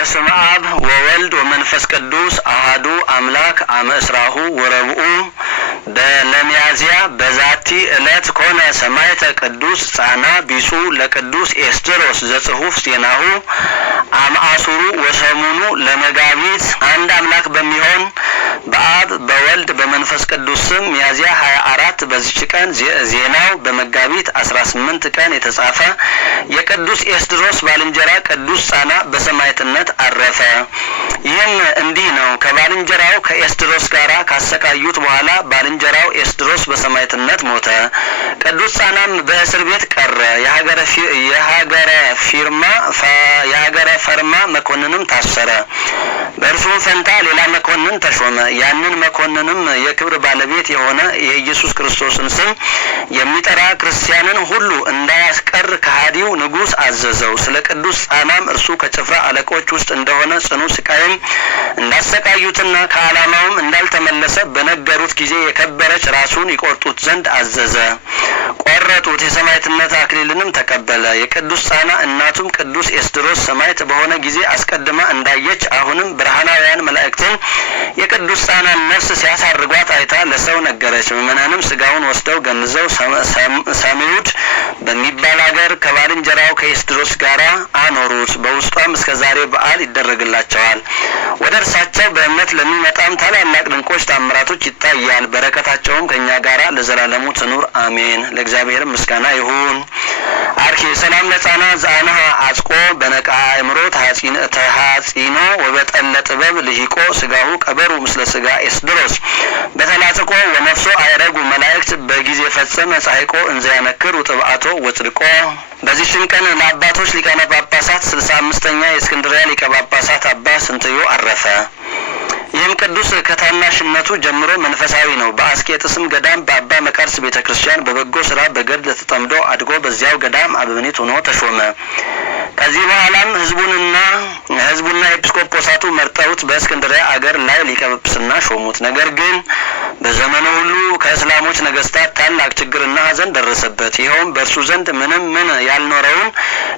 በስመ አብ ወወልድ ወመንፈስ ቅዱስ አሐዱ አምላክ አመስራሁ ወረብኡ ለሚያዝያ በዛቲ ዕለት ኮነ ሰማዕተ ቅዱስ ጻና ቢጹ ለቅዱስ ኤስድሮስ ዘጽሑፍ ዜናሁ አምአሱሩ ወሰሙኑ ለመጋቢት። አንድ አምላክ በሚሆን በአብ በወልድ በመንፈስ ቅዱስ ስም ሚያዝያ 24 በዚች ቀን ዜናው በመጋቢት 18 ቀን የተጻፈ የቅዱስ ኤስድሮስ ባልንጀራ ቅዱስ ጻና በሰማዕትነት አረፈ። ይህም እንዲህ ነው። ከባልንጀራው ከኤስድሮስ ጋር ካሰቃዩት በኋላ ባልንጀራው ኤስድሮስ በሰማዕትነት ሞተ። ቅዱስ ጻናም በእስር ቤት ቀረ። የሀገረ ፈርማ መኮንንም ታሰረ። በእርሱም ፈንታ ሌላ መኮንን ተሾመ። ያንን መኮንንም የክብር ባለቤት የሆነ የኢየሱስ ክርስቶስን ስም የሚጠራ ክርስቲያንን ሁሉ እንዳያስቀር ከሃዲው ንጉሥ አዘዘው። ስለ ቅዱስ ጻናም እርሱ ከጭፍራ አለቆች ውስጥ እንደሆነ ጽኑ ስቃይም እንዳሰቃዩትና ከዓላማውም እንዳልተመለሰ በነገሩት ጊዜ የከበረች ራሱን ይቆርጡት ዘንድ አዘዘ። ቆረጡት። የሰማዕትነት አክሊልንም ተቀበለ። የቅዱስ ጻና እናቱም ቅዱስ ኤስድሮስ ሰማዕት በሆነ ጊዜ አስቀድማ እንዳየች አሁንም ብርሃናውያን መላእክትን የቅዱስ ጻናን ነፍስ ሲያሳርጓት አይታ ለሰው ነገረች። ምእመናንም ስጋውን ወስደው ገንዘው ሰሚዩድ በሚባል ሀገር ከባልንጀራው ከኤስድሮስ ጋር አኖሩት። በውስጧም እስከ ዛሬ በዓል ይደረግላቸዋል። ወደ እርሳቸው በእምነት ለሚመጣም ታላላቅ ድንቆች ታምራቶች ይታያል። በረከታቸውም ከእኛ ጋር ለዘላለሙ ትኑር አሜን። ለእግዚአብሔር ምስጋና ይሁን። አርኪ ሰላም ለጻና ዛናሃ አጽቆ በነቃ አእምሮ ተሐጺኖ ወበጠለ ጥበብ ልሂቆ ስጋሁ ቀበሩ ምስለ ስጋ ኤስድሮስ በተላጽቆ ወነፍሶ አይረጉ መላእክት በጊዜ ፈጸመ ጻይቆ እንዘ ያነክር ውጥብአቶ ወጽድቆ። በዚህም ቀን ለአባቶች ሊቃነ ጳጳሳት 65ኛ የእስክንድርያ ሊቀ ጳጳሳት አባ ስንትዮ አረፈ። ይህም ቅዱስ ከታናሽነቱ ጀምሮ መንፈሳዊ ነው። በአስቄጥስም ገዳም በአባ መቃርስ ቤተ ክርስቲያን በበጎ ስራ በገድል ተጠምዶ አድጎ በዚያው ገዳም አበምኔት ሆኖ ተሾመ። ከዚህ በኋላም ህዝቡና ኤጲስቆጶሳቱ መርጠውት በእስክንድርያ አገር ላይ ሊቀ ጵጵስና ሾሙት። ነገር ግን በዘመኑ ሁሉ ከእስላሞች ነገስታት ታላቅ ችግርና ሐዘን ደረሰበት። ይኸውም በእርሱ ዘንድ ምንም ያልኖረውን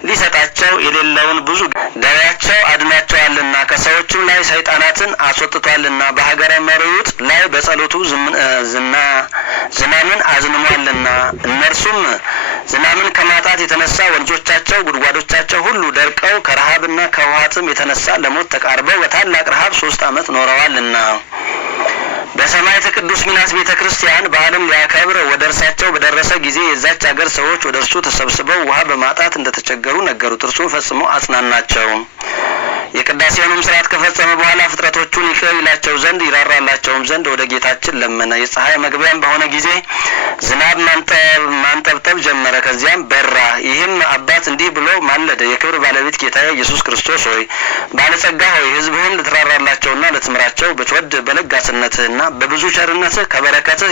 ሊሰጣቸው የሌለውን ብዙ ደዌያቸው አድናቸዋልና ከሰዎችም ላይ ሰይጣናትን አስወጥቷልና በሀገረ መርዩጥ ላይ በጸሎቱ ዝናምን አዝንሟልና እነርሱም ዝናምን ከማጣት የተነሳ ወንዞቻቸው ጉድጓዶቻቸው ሁሉ ደርቀው ከረሃብና ከውሃትም የተነሳ ለሞት ተቃርበው በታላቅ ረሃብ 3 ዓመት ኖረዋልና በሰማዕተ ቅዱስ ሚናስ ቤተ ክርስቲያን በዓለም ሊያከብር ወደ እርሳቸው በደረሰ ጊዜ የዛች አገር ሰዎች ወደ እርሱ ተሰብስበው ውሃ በማጣት እንደተቸገሩ ነገሩት። እርሱም ፈጽሞ አጽናናቸው። የቅዳሴውንም ስርዓት ከፈጸመ በኋላ ፍጥረቶቹን ይቅር ይላቸው ዘንድ ይራራላቸውም ዘንድ ወደ ጌታችን ለመነ። የፀሐይ መግቢያም በሆነ ጊዜ ዝናብ ማንጠብጠብ ጀመረ። ከዚያም በራ። ይህም አባት እንዲህ ብሎ ማለደ። የክብር ባለቤት ጌታዬ ኢየሱስ ክርስቶስ ሆይ፣ ባለጸጋ ሆይ፣ ሕዝብህን ልትራራላቸውና ልትምራቸው ብትወድ በለጋስነትህና በብዙ ቸርነትህ ከበረከትህ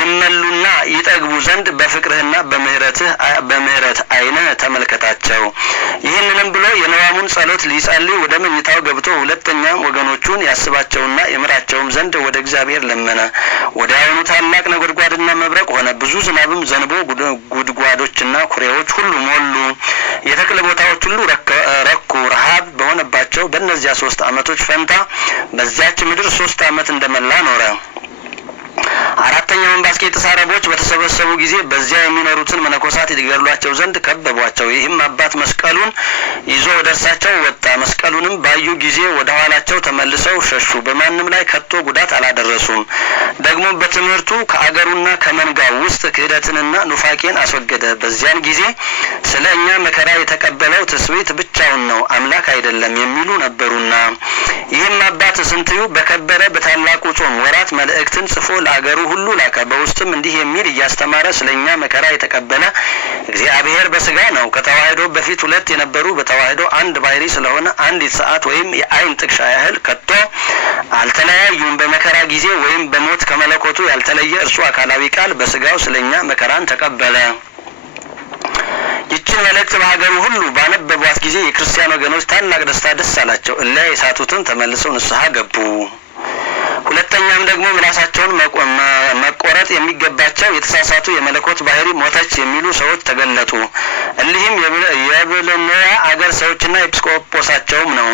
ይመሉና ይጠግቡ ዘንድ በፍቅርህና በምህረት ዓይንህ ተመልከታቸው። ይህንንም ብሎ የንዋሙን ጸሎት ሊጸልይ ወደ መኝታው ገብቶ ሁለተኛም ወገኖቹን ያስባቸውና የምራቸውም ዘንድ ወደ እግዚአብሔር ለመነ። ወዲያውኑ ታላቅ ነጎድጓድና መብረቅ ሆነ። ብዙ ዝናብም ዘንቦ ጉድጓዶችና ኩሬዎች ሁሉ ሞሉ። የተክል ቦታዎች ሁሉ ረኩ። ረሃብ በሆነባቸው በእነዚያ 3 ዓመቶች ፈንታ በዚያች ምድር 3 ዓመት እንደመላ ኖረ። አራተኛውን ባስቄጥስ አረቦች በተሰበሰቡ ጊዜ በዚያ የሚኖሩትን መነኮሳት ይገድሏቸው ዘንድ ከበቧቸው። ይህም አባት መስቀሉን ይዞ ወደ እርሳቸው ወጣ። መስቀሉንም ባዩ ጊዜ ወደ ኋላቸው ተመልሰው ሸሹ። በማንም ላይ ከቶ ጉዳት አላደረሱም። ደግሞ በትምህርቱ ከአገሩና ከመንጋው ውስጥ ክህደትንና ኑፋቄን አስወገደ። በዚያን ጊዜ ስለ እኛ መከራ የተቀበለው ትስብእት ብቻውን ነው፣ አምላክ አይደለም የሚሉ ነበሩና። ይህም አባት ስንትዩ በከበረ በታላቁ ጾም ወራት መልእክትን ጽፎ ለአገሩ ሁሉ ላከ። በውስጥም እንዲህ የሚል እያስተማረ ስለኛ መከራ የተቀበለ እግዚአብሔር በስጋ ነው። ከተዋህዶ በፊት 2 የነበሩ በተዋህዶ አንድ ባህሪ ስለሆነ አንዲት ሰዓት ወይም የዓይን ጥቅሻ ያህል ከቶ አልተለያዩም። በመከራ ጊዜ ወይም በሞት ከመለኮቱ ያልተለየ እርሱ አካላዊ ቃል በስጋው ስለኛ መከራን ተቀበለ። ይችን መልእክት በሀገሩ ሁሉ ባነበቧት ጊዜ የክርስቲያን ወገኖች ታላቅ ደስታ ደስ አላቸው። እሊያ የሳቱትን ተመልሰው ንስሐ ገቡ። ሁለተኛም ደግሞ ምላሳቸውን መቆረጥ የሚገባቸው የተሳሳቱ የመለኮት ባህሪ ሞተች የሚሉ ሰዎች ተገለጡ። እሊህም የብልንያ አገር ሰዎችና ኤጲስቆጶሳቸውም ነው።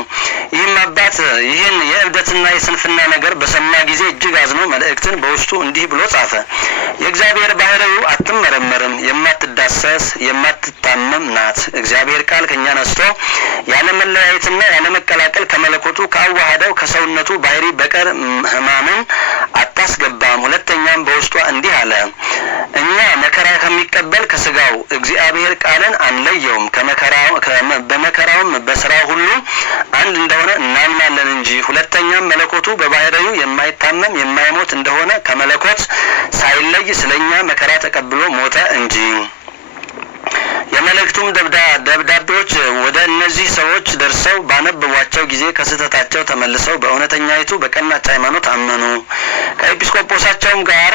ይህም አባት ይህን የእብደትና የስንፍና ነገር በሰማ ጊዜ እጅግ አዝኖ መልእክትን በውስጡ እንዲህ ብሎ ጻፈ። የእግዚአብሔር ባህሪው አትመረመርም፣ የማትዳሰስ የማትታመም ናት። እግዚአብሔር ቃል ከእኛ ነስቶ ያለ መለያየትና ያለ መቀላቀል ከመለኮቱ ካዋሃደው ከሰውነቱ ባህሪ በቀር ሕማምን አታስገባም። ሁለተኛም በውስጧ እንዲህ አለ፣ እኛ መከራ ከሚቀበል ከስጋው እግዚአብሔር ቃልን አንለየውም፣ በመከራውም በስራው ሁሉ አንድ እንደሆነ እናምናለን እንጂ። ሁለተኛም መለኮቱ በባህሪው የማይታመም የማይሞት እንደሆነ ከመለኮት ሳይለይ ስለኛ መከራ ተቀብሎ ሞተ እንጂ። የመልእክቱም ደብዳቤዎች ወደ እነዚህ ሰዎች ደርሰው ባነበቧቸው ጊዜ ከስህተታቸው ተመልሰው በእውነተኛይቱ በቀናች ሃይማኖት አመኑ። ከኤጲስቆጶሳቸውም ጋር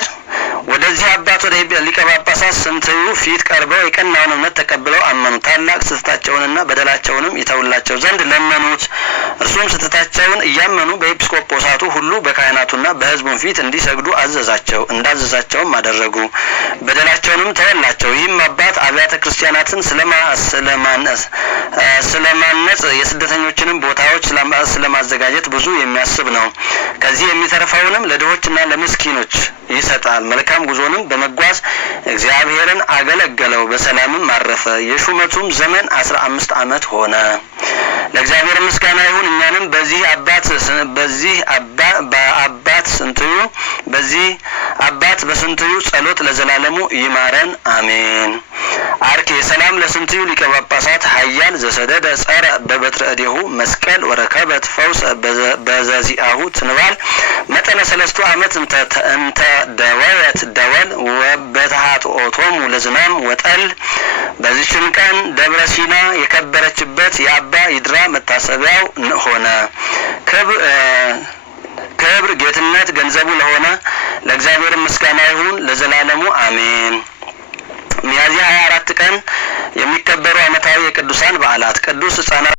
ወደዚህ አባት ወደ ሊቀ ጳጳሳት ስንትዩ ፊት ቀርበው የቀናውን እምነት ተቀብለው አመኑ። ታላቅ ስህተታቸውንና በደላቸውንም ይተውላቸው ዘንድ ለመኑት። እርሱም ስህተታቸውን እያመኑ በኤጲስቆጶሳቱ ሁሉ በካህናቱና በሕዝቡም ፊት እንዲሰግዱ አዘዛቸው። እንዳዘዛቸውም አደረጉ። በደላቸውንም ተወላቸው። ይህም አባት አብያተ ክርስቲያናትን ስለማነጽ የስደተኞችንም ቦታዎች ስለማዘጋጀት ብዙ የሚያስብ ነው። ከዚህ የሚተርፈውንም ለድሆችና ለምስኪኖች ይሰጣል። መልካም ጉዞንም በመጓዝ እግዚአብሔርን አገለገለው፣ በሰላምም አረፈ። የሹመቱም ዘመን 15 ዓመት ሆነ። ለእግዚአብሔር ምስጋና ይሁን። እኛንም በዚህ አባት በስንትዩ ጸሎት ለዘላለሙ ይማረን አሜን። አርኬ ሰላም ለስንትዩ ሊቀ ጳጳሳት ኃያል ዘሰደደ ጸረ በበትረ እዴሁ መስቀል ወረከበት ፈውስ በዘዚአሁ ትንባል መጠነ 3 ዓመት እንተ ደወለት ደወል ወበተሃጥኦቶሙ ለዝናም ወጠል። በዚህም ቀን ደብረ ሲና የከበረችበት የአባ ይድራ መታሰቢያው ሆነ። ክብር ጌትነት ገንዘቡ ለሆነ ለእግዚአብሔር ምስጋና ይሁን ለዘላለሙ አሜን። ሚያዝያ 24 ቀን የሚከበሩ ዓመታዊ የቅዱሳን በዓላት ቅዱስ ሕፃናት